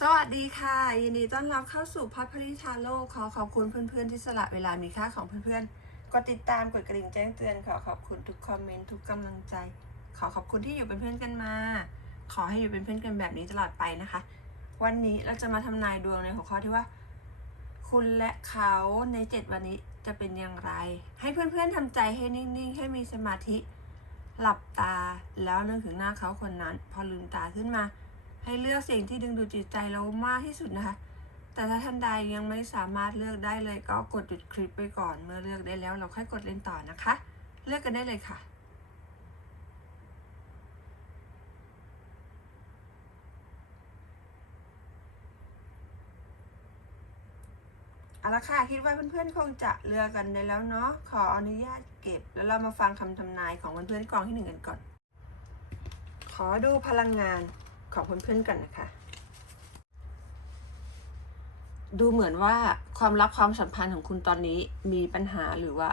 สวัสดีค่ะ ยินดีต้อนรับเข้าสู่พัทพริชาโลกขอขอบคุณเพื่อนๆที่สละเวลามีค่าของเพื่อนๆกดติดตามกดกระดิ่งแจ้งเตือนขอขอบคุณทุกคอมเมนต์ทุกกำลังใจ ขอขอบคุณที่อยู่เป็นเพื่อนกันมา ขอให้อยู่เป็นเพื่อนกันแบบนี้ตลอดไปนะคะ วันนี้เราจะมาทำนายดวงในหัวข้อที่ว่า คุณและเขาในเจ็ดวันนี้จะเป็นอย่างไร ให้เพื่อนๆทำใจให้นิ่งๆ ให้มีสมาธิ หลับตาแล้วนึกถึงหน้าเขาคนนั้น พอลืมตาขึ้นมา ให้เลือกสิ่งที่ดึงดูดจิตใจเรามากที่สุดนะคะ แต่ถ้าท่านใดยังไม่สามารถเลือกได้เลยก็กดหยุดคลิปไปก่อน เมื่อเลือกได้แล้วเราค่อยกดเล่นต่อนะคะ เลือกกันได้เลยค่ะเอาละค่ะคิดว่าเพื่อนๆคงจะเลือกกันได้แล้วเนาะขออนุญาตเก็บ แล้วเรามาฟังคำทำนายของเพื่อนๆกองที่หนึ่งกันก่อน ขอดูพลังงาน ของเพื่อนๆกันนะคะ ดูเหมือนว่าความรักความสัมพันธ์ของคุณตอนนี้มีปัญหาหรือว่า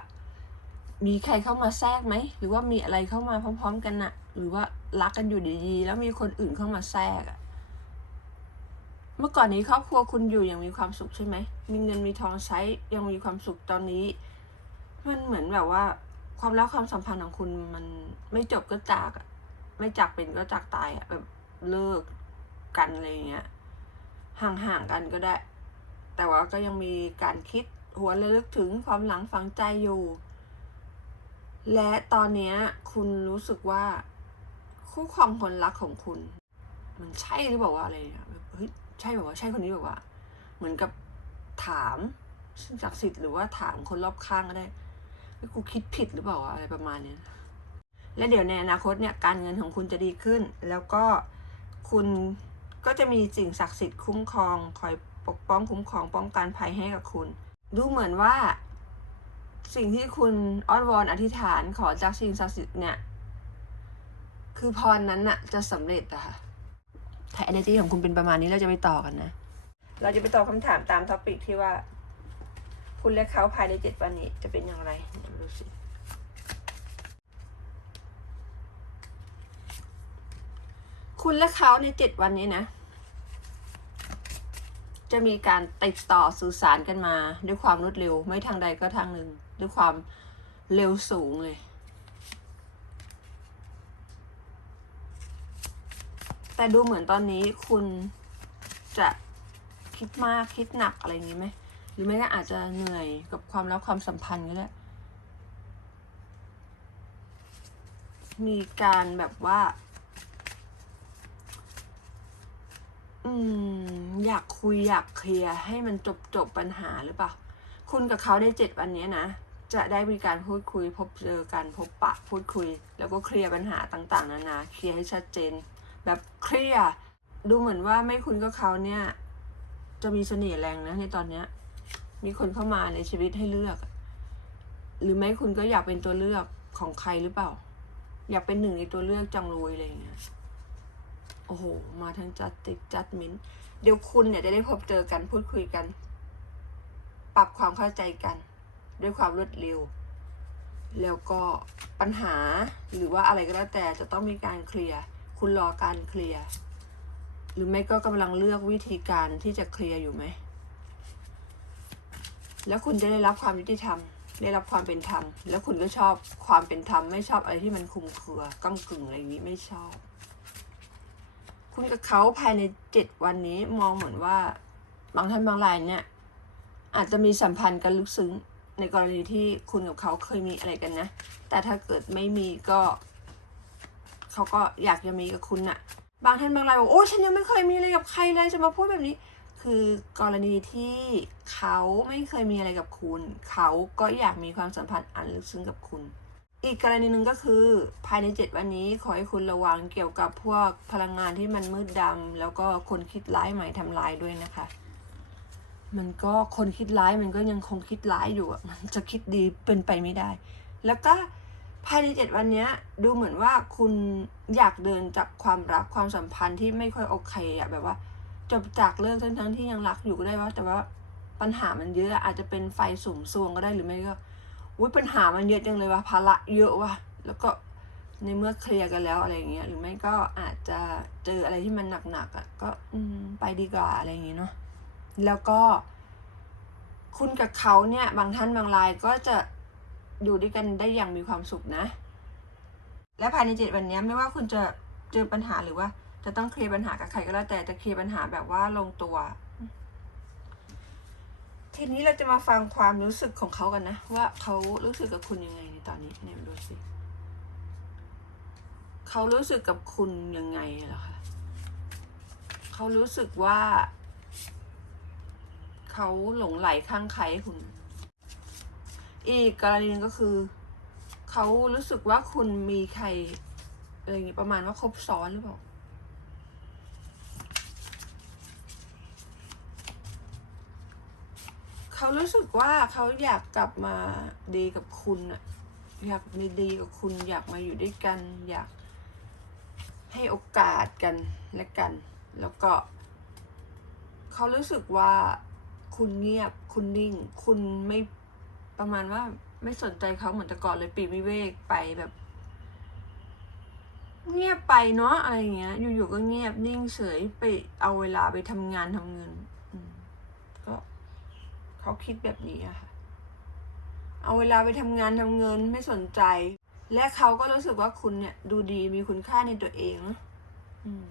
มีใครเข้ามาแทรกไหม หรือว่ามีอะไรเข้ามาพร้อม ๆ กันน่ะ หรือว่ารักกันอยู่ดีๆ แล้วมีคนอื่นเข้ามาแทรกอะเมื่อก่อนนี้ครอบครัวคุณอยู่อย่างมีความสุขใช่ไหม มีเงินมีทองใช้ยังมีความสุขตอนนี้ มันเหมือนแบบว่า ความรักความสัมพันธ์ของคุณมันไม่จบก็จากไม่จากเป็นก็จากตายอะแบบ เลิกกันอะไรเงี้ยห่างๆกันก็ได้ แต่ว่าก็ยังมีการคิดหัวระลึกถึงความหลังฝังใจอยู่ และตอนเนี้ยคุณรู้สึกว่า คู่ครองคนรักของคุณ มันใช่หรือเปล่าว่าอะไรเนี่ยเฮ้ยใช่แบบว่าใช่คนนี้แบบว่า เหมือนกับถามสิ่งศักดิ์สิทธิ์หรือว่าถามคนรอบข้างก็ได้เฮ้ยกูคิดผิดหรือเปล่าอะไรประมาณนี้และเดี๋ยวในอนาคตเนี่ยการเงินของคุณจะดีขึ้น แล้วก็ คุณก็จะมีสิ่งศักดิ์สิทธิ์คุ้มครอง คอยปกป้องคุ้มครองป้องกันภัยให้กับคุณ ดูเหมือนว่า สิ่งที่คุณอ้อนวอนอธิษฐานขอจากสิ่งศักดิ์สิทธิ์เนี่ย คือพรนั้นน่ะจะสำเร็จอะค่ะถ้า energy ของคุณเป็นประมาณนี้เราจะไปต่อกันนะ เราจะไปตอบคำถามตามท็อปิกที่ว่า คุณและเขาภายในเจ็ดวันนี้จะเป็นอย่างไรเดี๋ยวมาดูสิ คุณและเขาในเจ็ดวันนี้นะ จะมีการติดต่อสื่อสารกันมา ด้วยความรวดเร็วไม่ทางใดก็ทางหนึ่ง ด้วยความเร็วสูงเลย แต่ดูเหมือนตอนนี้คุณจะคิดมากคิดหนักอะไรอย่างนี้ไหมหรือไม่ก็อาจจะเหนื่อยกับความรักความสัมพันธ์ก็ได้มีการแบบว่า อืม อยากคุยอยากเคลียร์ให้มันจบจบปัญหาหรือเปล่า คุณกับเขาได้เจ็ดวันนี้นะ จะได้มีการพูดคุย พบเจอกันพบปะพูดคุย แล้วก็เคลียร์ปัญหาต่าง ๆ นานาเคลียร์ให้ชัดเจน แบบเคลียร์ดูเหมือนว่าไม่คุณก็เขาเนี่ย จะมีเสน่ห์แรงนะในตอนเนี้ย มีคนเข้ามาในชีวิตให้เลือก หรือไม่คุณก็อยากเป็นตัวเลือกของใครหรือเปล่า อยากเป็นหนึ่งในตัวเลือกจังเลยอะไรอย่างเงี้ย โอ้โห มาทั้งจัดติดจัดมินเดี๋ยวคุณเนี่ยจะได้พบเจอกันพูดคุยกัน ปรับความเข้าใจกัน ด้วยความรวดเร็ว แล้วก็ปัญหาหรือว่าอะไรก็แล้วแต่จะต้องมีการเคลียร์ คุณรอการเคลียร์หรือไม่ก็กำลังเลือกวิธีการที่จะเคลียร์อยู่ไหม แล้วคุณจะได้รับความยุติธรรม ได้รับความเป็นธรรม แล้วคุณก็ชอบความเป็นธรรม ไม่ชอบอะไรที่มันคุมเครือก้ากึ่งอะไรอย่างนี้ไม่ชอบ คุณกับเขาภายในเจ็ดวันนี้มองเหมือนว่าบางท่านบางรายเนี่ยอาจจะมีสัมพันธ์กันลึกซึ้งในกรณีที่คุณกับเขาเคยมีอะไรกันนะ แต่ถ้าเกิดไม่มีก็ เขาก็อยากจะมีกับคุณน่ะ บางท่านบางรายบอกโอ้ฉันยังไม่เคยมีอะไรกับใครเลยจะมาพูดแบบนี้ คือกรณีที่เขาไม่เคยมีอะไรกับคุณ เขาก็อยากมีความสัมพันธ์อันลึกซึ้งกับคุณ อีกกรณีหนึ่งก็คือภายในเจ็ดวันนี้ขอให้คุณระวังเกี่ยวกับพวกพลังงานที่มันมืดดำแล้วก็คนคิดร้ายใหม่ทำลายด้วยนะคะ มันก็คนคิดร้ายมันก็ยังคงคิดร้ายอยู่อะมันจะคิดดีเป็นไปไม่ได้ แล้วก็ภายในเจ็ดวันนี้ดูเหมือนว่าคุณอยากเดินจากความรักความสัมพันธ์ที่ไม่ค่อยโอเคอะแบบว่า จบจากเลิกทั้งทั้งๆที่ยังรักอยู่ก็ได้ว่าแต่ว่าปัญหามันเยอะอาจจะเป็นไฟสุ่มซวงก็ได้หรือไม่ก็ อุ้ยปัญหามันเยอะจังเลยว่ะภาระเยอะว่ะแล้วก็ในเมื่อเคลียร์กันแล้วอะไรอย่างเงี้ย หรือไม่ก็อาจจะเจออะไรที่มันหนักๆอะก็อืมไปดีกว่าอะไรอย่างเงี้ยเนาะแล้วก็ คุณกับเขาเนี่ย บางท่านบางรายก็จะอยู่ด้วยกันได้อย่างมีความสุขนะ และภายในเจ็ดวันนี้ไม่ว่าคุณจะเจอปัญหาหรือว่า จะต้องเคลียร์ปัญหากับใครก็แล้วแต่จะเคลียร์ปัญหาแบบว่าลงตัว ทีนี้เราจะมาฟังความรู้สึกของเขากันนะ ว่าเขารู้สึกกับคุณยังไงในตอนนี้เนี่ยมาดูสิเขารู้สึกกับคุณยังไงเหรอคะเขารู้สึกว่า เขาหลงไหลข้างใครคุณ อีกกรณีหนึงก็คือ เขารู้สึกว่าคุณมีใครอะไรอย่างงี้ประมาณว่าครบซ้อนหรือเปล่า เขารู้สึกว่าเขาอยากกลับมาดีกับคุณอะอยากมีดีกับคุณ อยากมาอยู่ด้วยกัน อยากให้โอกาสกันและกัน แล้วก็ เขารู้สึกว่าคุณเงียบคุณนิ่ง คุณไม่ประมาณว่าไม่สนใจเขาเหมือนแต่ก่อนเลยปีวิเวกไปแบบ เงียบไปเนาะอะไรเงี้ย อยู่ๆก็เงียบนิ่งเฉยไปเอาเวลาไปทำงานทำเงิน เขาคิดแบบนี้อะค่ะ เอาเวลาไปทำงานทำเงินไม่สนใจ และเขาก็รู้สึกว่าคุณเนี่ย ดูดีมีคุณค่าในตัวเองเนอะอืม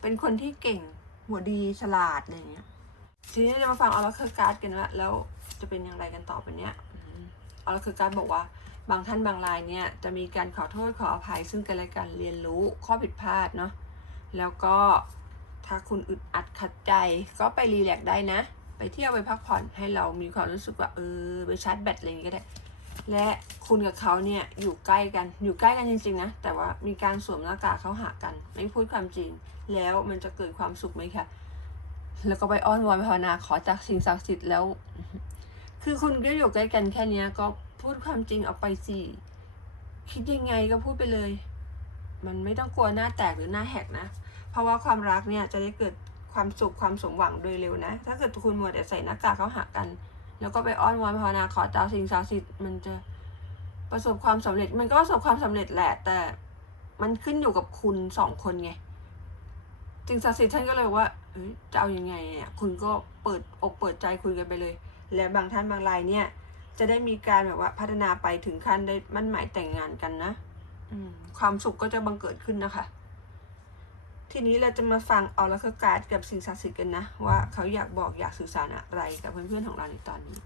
เป็นคนที่เก่งหัวดีฉลาดอะไรอย่างเงี้ย ทีนี้เรามาฟังออร์เคอร์การ์ดกันว่าแล้วจะเป็นอย่างไรกันต่อไปเนี้ยออร์เคอร์การ์ดบอกว่าบางท่านบางรายเนี่ยจะมีการขอโทษขออภัย ซึ่งกันและกันเรียนรู้ข้อผิดพลาดเนาะแล้วก็ถ้าคุณอึดอัดขัดใจก็ไปรีแลกซ์ได้นะ ไปเที่ยวไปพักผ่อนให้เรามีความรู้สึกว่าเออไปชาร์จแบตอะไรอย่างงี้ก็ได้ และคุณกับเขาเนี่ยอยู่ใกล้กันอยู่ใกล้กันจริงๆนะแต่ว่ามีการสวมหน้ากากเข้าหากัน ไม่พูดความจริง แล้วมันจะเกิดความสุขไหมคะแล้วก็ไปอ้อนวอนภาวนาขอจากสิ่งศักดิ์สิทธิ์แล้ว คือคุณก็อยู่ใกล้กันแค่เนี้ยก็พูดความจริงออกไปสิคิดยังไงก็พูดไปเลย มันไม่ต้องกลัวหน้าแตกหรือหน้าแหกนะ เพราะว่าความรักเนี่ยจะได้เกิด ความสุขความสมหวังโดยเร็วนะ ถ้าเกิดคุณมัวแต่ใส่หน้ากากเข้าหากัน แล้วก็ไปอ้อนวอนภาวนาขอจาสิ่งศักดิ์สิทธิ์มันจะประสบความสำเร็จ มันก็ประสบความสำเร็จแหละ แต่มันขึ้นอยู่กับคุณสองคนไงจึงศักดิ์สิทธิ์ท่านก็เลยว่าเอ้ยจะเอาอยัางไงเนี่ยคุณก็เปิดอกเปิดใจคุยกันไปเลย และบางท่านบางรายเนี่ย จะได้มีการแบบว่าพัฒนาไปถึงขั้นได้มั่นหมายแต่งงานกันนะความสุขก็จะบังเกิดขึ้นนะคะ ทีนี้เราจะมาฟังออร์เคการ์ดกับสิ่งศักดิ์สิทธิ์กันนะ ว่าเขาอยากบอกอยากสื่อสารอะไรกับเพื่อนๆของเราในตอนนี้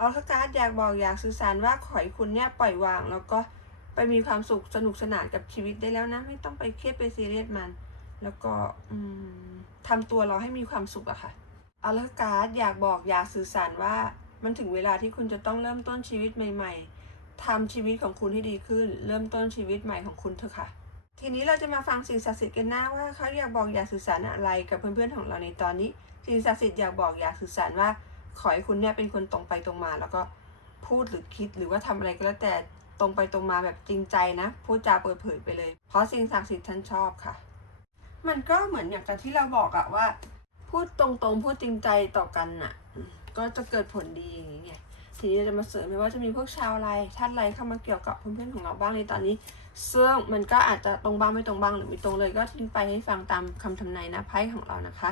ออร์การ์ดอยากบอกอยากสื่อสารว่าขอให้คุณเนี่ยปล่อยวาง แล้วก็ไปมีความสุขสนุกสนานกับชีวิตได้แล้วนะ ไม่ต้องไปเครียดไปซีเรียสมัน แล้วก็อืมทำตัวเราให้มีความสุขอะค่ะออร์การ์ดอยากบอกอยากสื่อสารว่ามันถึงเวลาที่คุณจะต้องเริ่มต้นชีวิตใหม่ ๆ ทำชีวิตของคุณให้ดีขึ้น เริ่มต้นชีวิตใหม่ของคุณเถอะค่ะ ทีนี้เราจะมาฟังสิ่งศักดิ์สิทธิ์กันนะว่าเขาอยากบอกอยากสื่อสารอะไรกับเพื่อนๆของเราในตอนนี้ สิ่งศักดิ์สิทธิ์อยากบอกอยากสื่อสารว่า ขอให้คุณเนี่ยเป็นคนตรงไปตรงมา แล้วก็พูดหรือคิดหรือว่าทำอะไรก็แล้วแต่ตรงไปตรงมาแบบจริงใจนะพูดจาเปิดเผยไปเลย เพราะสิ่งศักดิ์สิทธิ์ท่านชอบค่ะ มันก็เหมือนอย่างที่เราบอกอะว่า พูดตรงๆพูดจริงใจต่อกันน่ะก็จะเกิดผลดีอย่างนี้ไง ทีนี้เราจะมาเสริมไม่ว่าจะมีพวกชาวอะไรท่านอะไรเข้ามาเกี่ยวกับเพื่อนๆของเราบ้างในตอนนี้ ซึ่งมันก็อาจจะตรงบ้างไม่ตรงบ้างหรือไม่ตรงเลยก็ทิ้งไปให้ฟังตามคำทำนายนะไพ่ของเรานะคะ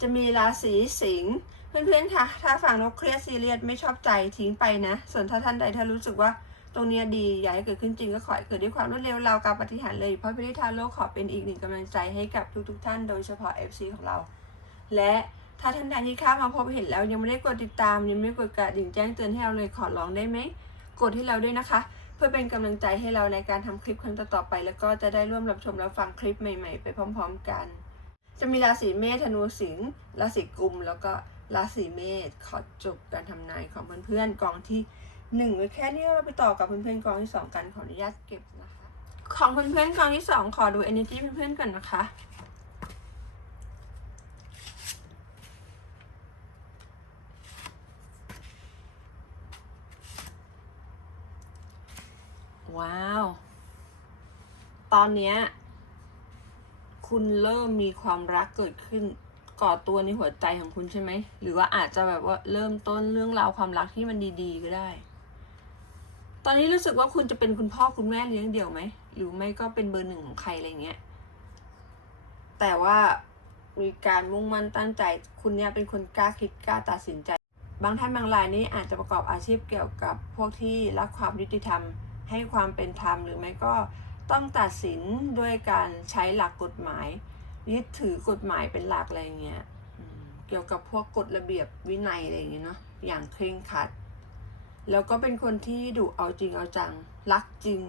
จะมีราศีสิงห์เพื่อนๆคะถ้าฟังแล้วเครียดซีเรียสไม่ชอบใจทิ้งไปนะ ส่วนถ้าท่านใดถ้ารู้สึกว่าตรงเนี้ยดีอยากให้เกิดขึ้นจริงก็ขอให้เกิดด้วยความรวดเร็วเรากับปฏิหารเลย เพราะพิธีทาโลกขอเป็นอีกหนึ่งกำลังใจให้กับทุกๆ ท่าน โดยเฉพาะ FC ของเรา และ ถ้าท่านใดที่เข้ามาพบเห็นแล้วยังไม่ได้กดติดตาม ยังไม่ได้กดกระดิ่งแจ้งเตือนให้เราเลยขอร้องได้ไหมกดให้เราด้วยนะคะ เพื่อเป็นกำลังใจให้เราในการทำคลิปครั้งต่อๆไป แล้วก็จะได้ร่วมรับชมรับฟังคลิปใหม่ ๆ ไปพร้อม ๆ กัน จะมีราศีเมษธนูสิงห์ราศีกุม แล้วก็ราศีเมษขอจบการทำนายของเพื่อนๆกองที่หนึ่งไว้แค่นี้เราไปต่อกับเพื่อนๆกองที่สองกันขออนุญาตเก็บนะคะ ของเพื่อนๆกองที่สองขอดู energy เพื่อนๆก่อนนะคะ ว้าว ตอนเนี้ย คุณเริ่มมีความรักเกิดขึ้น ก่อตัวในหัวใจของคุณใช่ไหม หรือว่าอาจจะแบบว่าเริ่มต้นเรื่องราวความรักที่มันดีๆ ก็ได้ ตอนนี้รู้สึกว่าคุณจะเป็นคุณพ่อคุณแม่เลี้ยงเดี่ยวไหม หรือไม่ก็เป็นเบอร์หนึ่งของใครอะไรเงี้ย แต่ว่ามีการมุ่งมั่นตั้งใจ คุณเนี่ยเป็นคนกล้าคิดกล้าตัดสินใจ บางท่านบางรายนี้อาจจะประกอบอาชีพเกี่ยวกับพวกที่รักความยุติธรรม ให้ความเป็นธรรมหรือไม่ก็ต้องตัดสินด้วยการใช้หลักกฎหมาย ยึดถือกฎหมายเป็นหลักอะไรเงี้ยเกี่ยวกับพวกกฎระเบียบวินัยอะไรอย่างเงี้ยเนาะอย่างเคร่งครัด แล้วก็เป็นคนที่ดุเอาจริงเอาจังรักจริง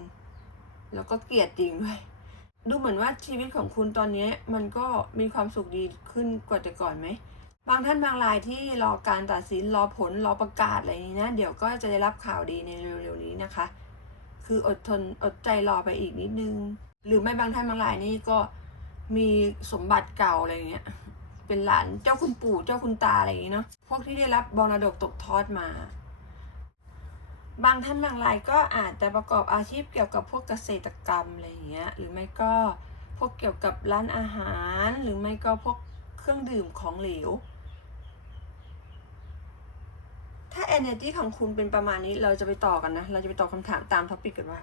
แล้วก็เกลียดจริงด้วยดูเหมือนว่าชีวิตของคุณตอนนี้มันก็มีความสุขดีขึ้นกว่าแต่ก่อนไหมบางท่านบางรายที่รอการตัดสินรอผลรอประกาศอะไรนี้นะ เดี๋ยวก็จะได้รับข่าวดีในเร็วๆนี้นะคะ คืออดทนอดใจรอไปอีกนิดนึง หรือไม่บางท่านบางรายนี่ก็มีสมบัติเก่าอะไรเงี้ย เป็นหลานเจ้าคุณปู่เจ้าคุณตาอะไรอย่างงี้เนาะ พวกที่ได้รับมรดกตกทอดมา บางท่านบางรายก็อาจจะประกอบอาชีพเกี่ยวกับพวกเกษตรกรรมอะไรเงี้ย หรือไม่ก็พวกเกี่ยวกับร้านอาหาร หรือไม่ก็พวกเครื่องดื่มของเหลว ถ้า energy ของคุณเป็นประมาณนี้เราจะไปต่อกันนะ เราจะไปตอบคำถามตามท็อปิกกันว่า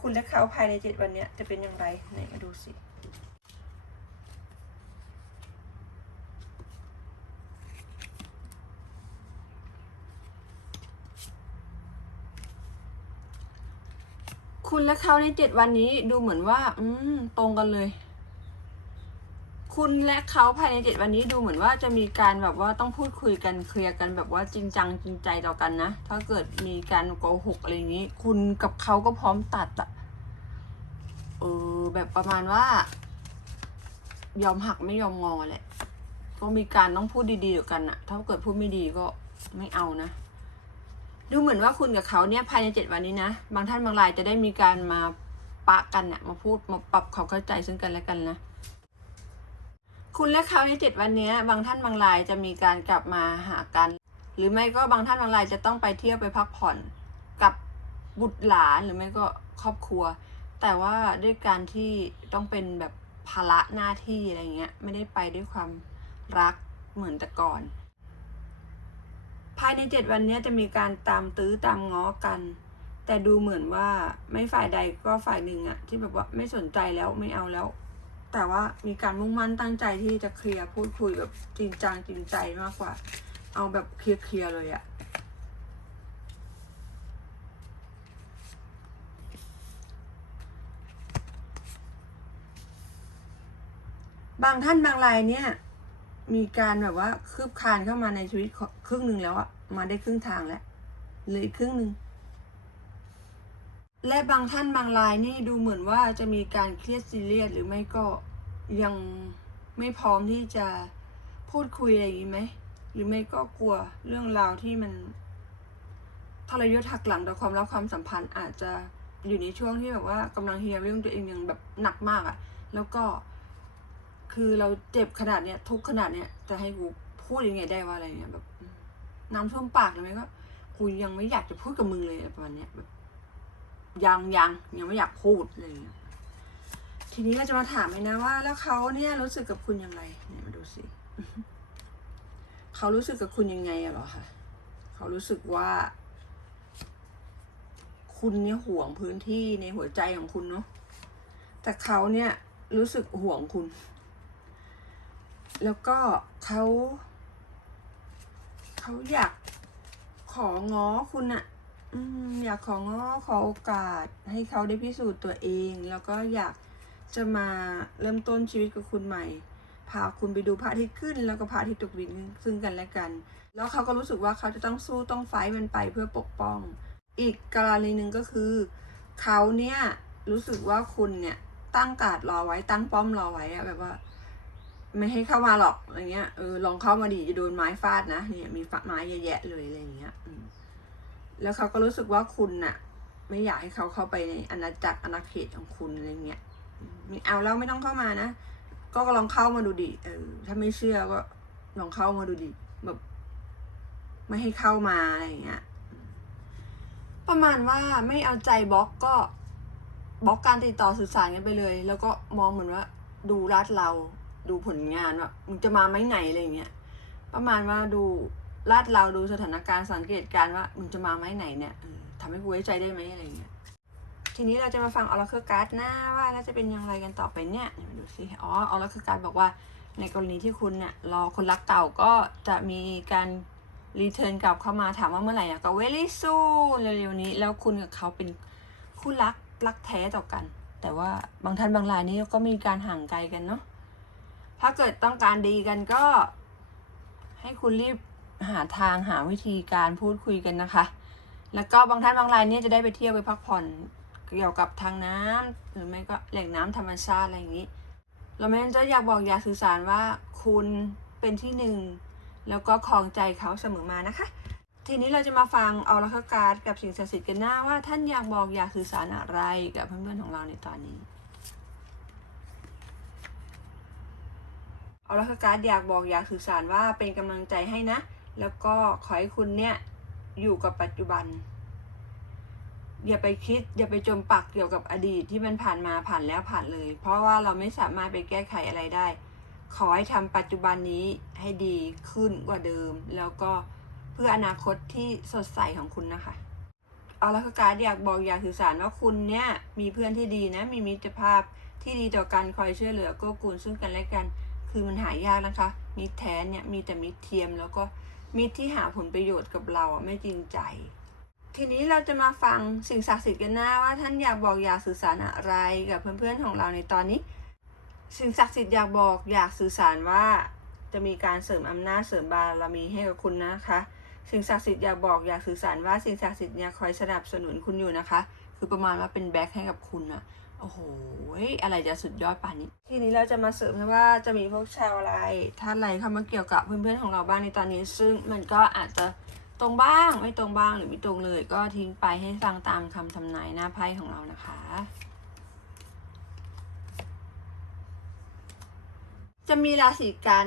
คุณและเขาภายในเจ็ดวันเนี้ยจะเป็นอย่างไรไหนมาดูสิคุณและเขาในเจ็ดวันนี้ดูเหมือนว่า อืม ตรงกันเลย คุณและเขาภายในเจ็ดวันนี้ดูเหมือนว่าจะมีการแบบว่าต้องพูดคุยกันเคลียร์กันแบบว่าจริงจังจริงใจต่อกันนะ ถ้าเกิดมีการโกหกอะไรอย่างนี้ คุณกับเขาก็พร้อมตัดอะเออแบบประมาณว่า ยอมหักไม่ยอมงอแหละก็มีการต้องพูดดีๆต่อกันอะถ้าเกิดพูดไม่ดีก็ไม่เอานะดูเหมือนว่าคุณกับเขาเนี่ยภายในเจ็ดวันนี้นะบางท่านบางรายจะได้มีการมาปะกันเนี่ยมาพูดมาปรับความเข้าใจซึ่งกันและกันนะ คุณและเขาในเจ็ดวันนี้บางท่านบางรายจะมีการกลับมาหากัน หรือไม่ก็บางท่านบางรายจะต้องไปเที่ยวไปพักผ่อนกับบุตรหลานหรือไม่ก็ครอบครัว แต่ว่าด้วยการที่ต้องเป็นแบบภาระหน้าที่อะไรเงี้ยไม่ได้ไปด้วยความรักเหมือนแต่ก่อน ภายในเจ็ดวันนี้จะมีการตามตื้อตามง้อกัน แต่ดูเหมือนว่าไม่ฝ่ายใดก็ฝ่ายหนึ่งอะที่แบบว่าไม่สนใจแล้วไม่เอาแล้ว แต่ว่ามีการมุ่งมั่นตั้งใจที่จะเคลียร์พูดคุยแบบจริงจังจริงใจมากกว่า เอาแบบเคลียร์เลยร์เลยอะบางท่านบางรายเนี่ย มีการแบบว่าคืบคลานเข้ามาในชีวิตครึ่งหนึ่งแล้วอะมาได้ครึ่งทางแล้วเหลืออีกครึ่งหนึ่ง และบางท่านบางรายนี่ดูเหมือนว่าจะมีการเครียดซีเรียสหรือไม่ก็ยังไม่พร้อมที่จะพูดคุยอะไรอย่างนี้ไหมหรือไม่ก็กลัวเรื่องราวที่มันทรยศหักหลังต่อความรักความสัมพันธ์อาจจะอยู่ในช่วงที่แบบว่ากำลังเฮียเรื่องตัวเองยังแบบหนักมากอะแล้วก็ คือเราเจ็บขนาดเนี้ยทุกขนาดเนี้ยจะให้กูพูดยังไงได้ว่าอะไรเงี้ยแบบน้ำท่วมปากเลยไหมก็กูยังไม่อยากจะพูดกับมึงเลยประมาณเนี้ยแบบ ยังยังยังไม่อยากพูดเงี้ยทีนี้เราจะมาถามเลยนะว่า แล้วเขาเนี่ยรู้สึกกับคุณยังไงเนี่ยมาดูสิเขารู้สึกกับคุณยังไงอะเหรอคะเขารู้สึกว่า คุณเนี่ยห่วงพื้นที่ในหัวใจของคุณเนาะแต่เขาเนี่ยรู้สึกห่วงคุณ แล้วก็เขาเขาอยากของ้อคุณอะ อยากของ้อขอโอกาสให้เขาได้พิสูจน์ตัวเอง แล้วก็อยากจะมาเริ่มต้นชีวิตกับคุณใหม่ พาคุณไปดูพระอาทิตย์ขึ้น แล้วก็พระอาทิตย์ตกดินซึ่งกันและกัน แล้วเขาก็รู้สึกว่าเขาจะต้องสู้ต้องไฟมันไปเพื่อปกป้อง อีกกรณีหนึ่งก็คือ เขาเนี่ยรู้สึกว่าคุณเนี่ยตั้งการ์ดรอไว้ตั้งป้อมรอไว้อะแบบว่า ไม่ให้เข้ามาหรอกอะไรเงี้ยเออลองเข้ามาดีจะโดนไม้ฟาดนะเนี่ยมีฝักไม้เยอะแยะเลยอะไรอย่างเงี้ยอืม แล้วเขาก็รู้สึกว่าคุณน่ะ ไม่อยากให้เขาเข้าไปในอาณาจักรอาณาเขตของคุณอะไรเงี้ยมไม่เอาแล้วไม่ต้องเข้ามานะ ก็ลองเข้ามาดูดิเออ ถ้าไม่เชื่อก็ลองเข้ามาดูดิแบบไม่ให้เข้ามาอะไรเงี้ย ประมาณว่าไม่เอาใจบล็อกก็บล็อกการติดต่อสื่อสารกันไปเลย แล้วก็มองเหมือนว่า ดูลาดเรา ดูผลงานว่ามึงจะมาไหมไหนอะไรเงี้ยประมาณว่าดู ลาดเราดูสถานการณ์สังเกตการณ์ว่ามึงจะมาไหมไหนเนี่ยเออททำให้กูไว้ใจได้ไหมอะไรเงี้ยทีนี้เราจะมาฟังออร์เคิลการ์ดหน้าว่าแล้วจะเป็นอย่างไรกันต่อไปเนี่ยเดี๋ยวมาดูสิอ๋อออร์เคิลการ์ดบอกว่าในกรณีที่คุณเนี่ยรอคนรักเก่าก็จะมีการรีเทิร์นกลับเข้ามาถามว่าเมื่อไหร่อะก็เวลี่สู้เร็วๆนี้ แล้วคุณกับเขาเป็นคู่รักรักแท้ต่อกัน แต่ว่าบางท่านบางรายนี่ก็มีการห่างไกลกันเนาะถ้าเกิดต้องการดีกันก็ ให้คุณรีบ หาทางหาวิธีการพูดคุยกันนะคะ แล้วก็บางท่านบางรายเนี่ยจะได้ไปเที่ยวไปพักผ่อนเกี่ยวกับทางน้ำหรือไม่ก็แหล่งน้ำธรรมชาติอะไรอย่างนี้เราไม่จะอยากบอกอยากสื่อสารว่าคุณเป็นที่หนึ่งแล้วก็คลองใจเขาเสมอมานะคะ ทีนี้เราจะมาฟังเอาละคการ์ดกับสิ่งศักดิ์สิทธิ์กันหน้าว่าท่านอยากบอกอยากสื่อสารอะไรกับเพื่อนๆของเราในตอนนี้เอาละค่ะการดอยากบอกอยากสื่อสารว่าเป็นกำลังใจให้นะ แล้วก็ขอให้คุณเนี่ยอยู่กับปัจจุบัน อย่าไปคิด อย่าไปจมปักเกี่ยวกับอดีตที่มันผ่านมาผ่านแล้วผ่านเลย เพราะว่าเราไม่สามารถไปแก้ไขอะไรได้ ขอให้ทำปัจจุบันนี้ให้ดีขึ้นกว่าเดิม แล้วก็เพื่ออนาคตที่สดใสของคุณนะคะเอาละค่ะการอยากบอกอยากสื่อสารว่าคุณเนี่ยมีเพื่อนที่ดีนะ มีมิตรภาพที่ดีต่อกันคอยช่วยเหลือก็กูลซึ่งกันและกัน คือมันหายากนะคะมิตรแท้เนี่ยมีแต่มิตรเทียมแล้วก็ มิตรที่หาผลประโยชน์กับเราอะไม่จริงใจ ทีนี้เราจะมาฟังสิ่งศักดิ์สิทธิ์กันนะว่าท่านอยากบอกอยากสื่อสารอะไรกับเพื่อนๆของเราในตอนนี้ สิ่งศักดิ์สิทธิ์อยากบอกอยากสื่อสารว่า จะมีการเสริมอำนาจเสริมบารมีให้กับคุณนะคะ สิ่งศักดิ์สิทธิ์อยากบอกอยากสื่อสารว่าสิ่งศักดิ์สิทธิ์เนี่ยคอยสนับสนุนคุณอยู่นะคะ คือประมาณว่าเป็นแบ็คให้กับคุณอะ โอ้โห อะไรจะสุดยอดป่านนี้ ทีนี้เราจะมาเสริมนว่าจะมีพวกชาวอะไรท่านอะไรเข้ามาเกี่ยวกับเพื่อนๆของเราบ้างในตอนนี้ ซึ่งมันก็อาจจะตรงบ้างไม่ตรงบ้างหรือไม่ตรงเลย ก็ทิ้งไปให้ฟังตามคำทำนายหน้าไพ่ของเรานะคะ จะมีราศีกัน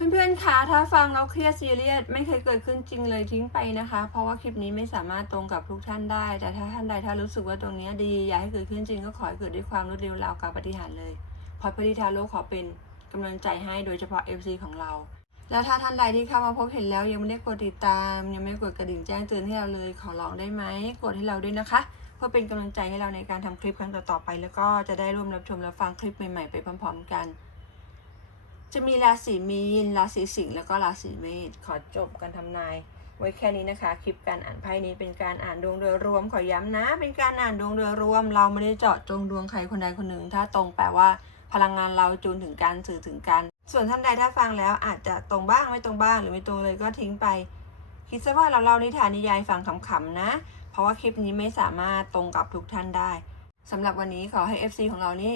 เพื่อนๆ คะ ถ้าฟังแล้วเครียดซีเรียสไม่เคยเกิดขึ้นจริงเลยทิ้งไปนะคะ เพราะว่าคลิปนี้ไม่สามารถตรงกับทุกท่านได้ แต่ถ้าท่านใดถ้ารู้สึกว่าตรงนี้ดี อยากให้เกิดขึ้นจริงก็ขอให้เกิดด้วยความรวดเร็วราวกับปฏิหารเลย พอปฏิทาโลขอเป็นกำลังใจให้โดยเฉพาะ FC ของเรา แล้วถ้าท่านใดที่เข้ามาพบเห็นแล้วยังไม่ได้กดติดตาม ยังไม่กดกระดิ่งแจ้งเตือนให้เราเลย ขอร้องได้ไหมกดให้เราด้วยนะคะ เพื่อเป็นกำลังใจให้เราในการทำคลิปครั้งต่อๆไป แล้วก็จะได้ร่วมรับชมและฟังคลิปใหม่ๆไปพร้อม ๆ กัน จะมีราศีมีนราศีสิงห์แล้วก็ราศีเมษขอจบการทำนาย ไว้แค่นี้นะคะ คลิปการอ่านไพ่นี้เป็นการอ่านดวงโดยรวมขอย้ำนะ เป็นการอ่านดวงโดยรวม เราไม่ได้เจาะจงดวงใครคนใดคนหนึ่ง ถ้าตรงแปลว่าพลังงานเราจูนถึงการสื่อถึงกัน ส่วนท่านใดถ้าฟังแล้วอาจจะตรงบ้างไม่ตรงบ้าง หรือไม่ตรงเลยก็ทิ้งไป คิดซะว่าเราเล่านิทานนิยายฟังขำๆนะ เพราะว่าคลิปนี้ไม่สามารถตรงกับทุกท่านได้สำหรับวันนี้ขอให้ FC ของเรานี้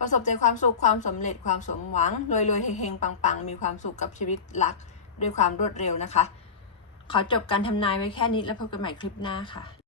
ประสบใจความสุขความสำเร็จความสมหวังรวยรวยๆเฮงๆปังๆ มีความสุขกับชีวิตรักด้วยความรวดเร็วนะคะ ขอจบการทำนายไว้แค่นี้แล้วพบกันใหม่คลิปหน้าค่ะ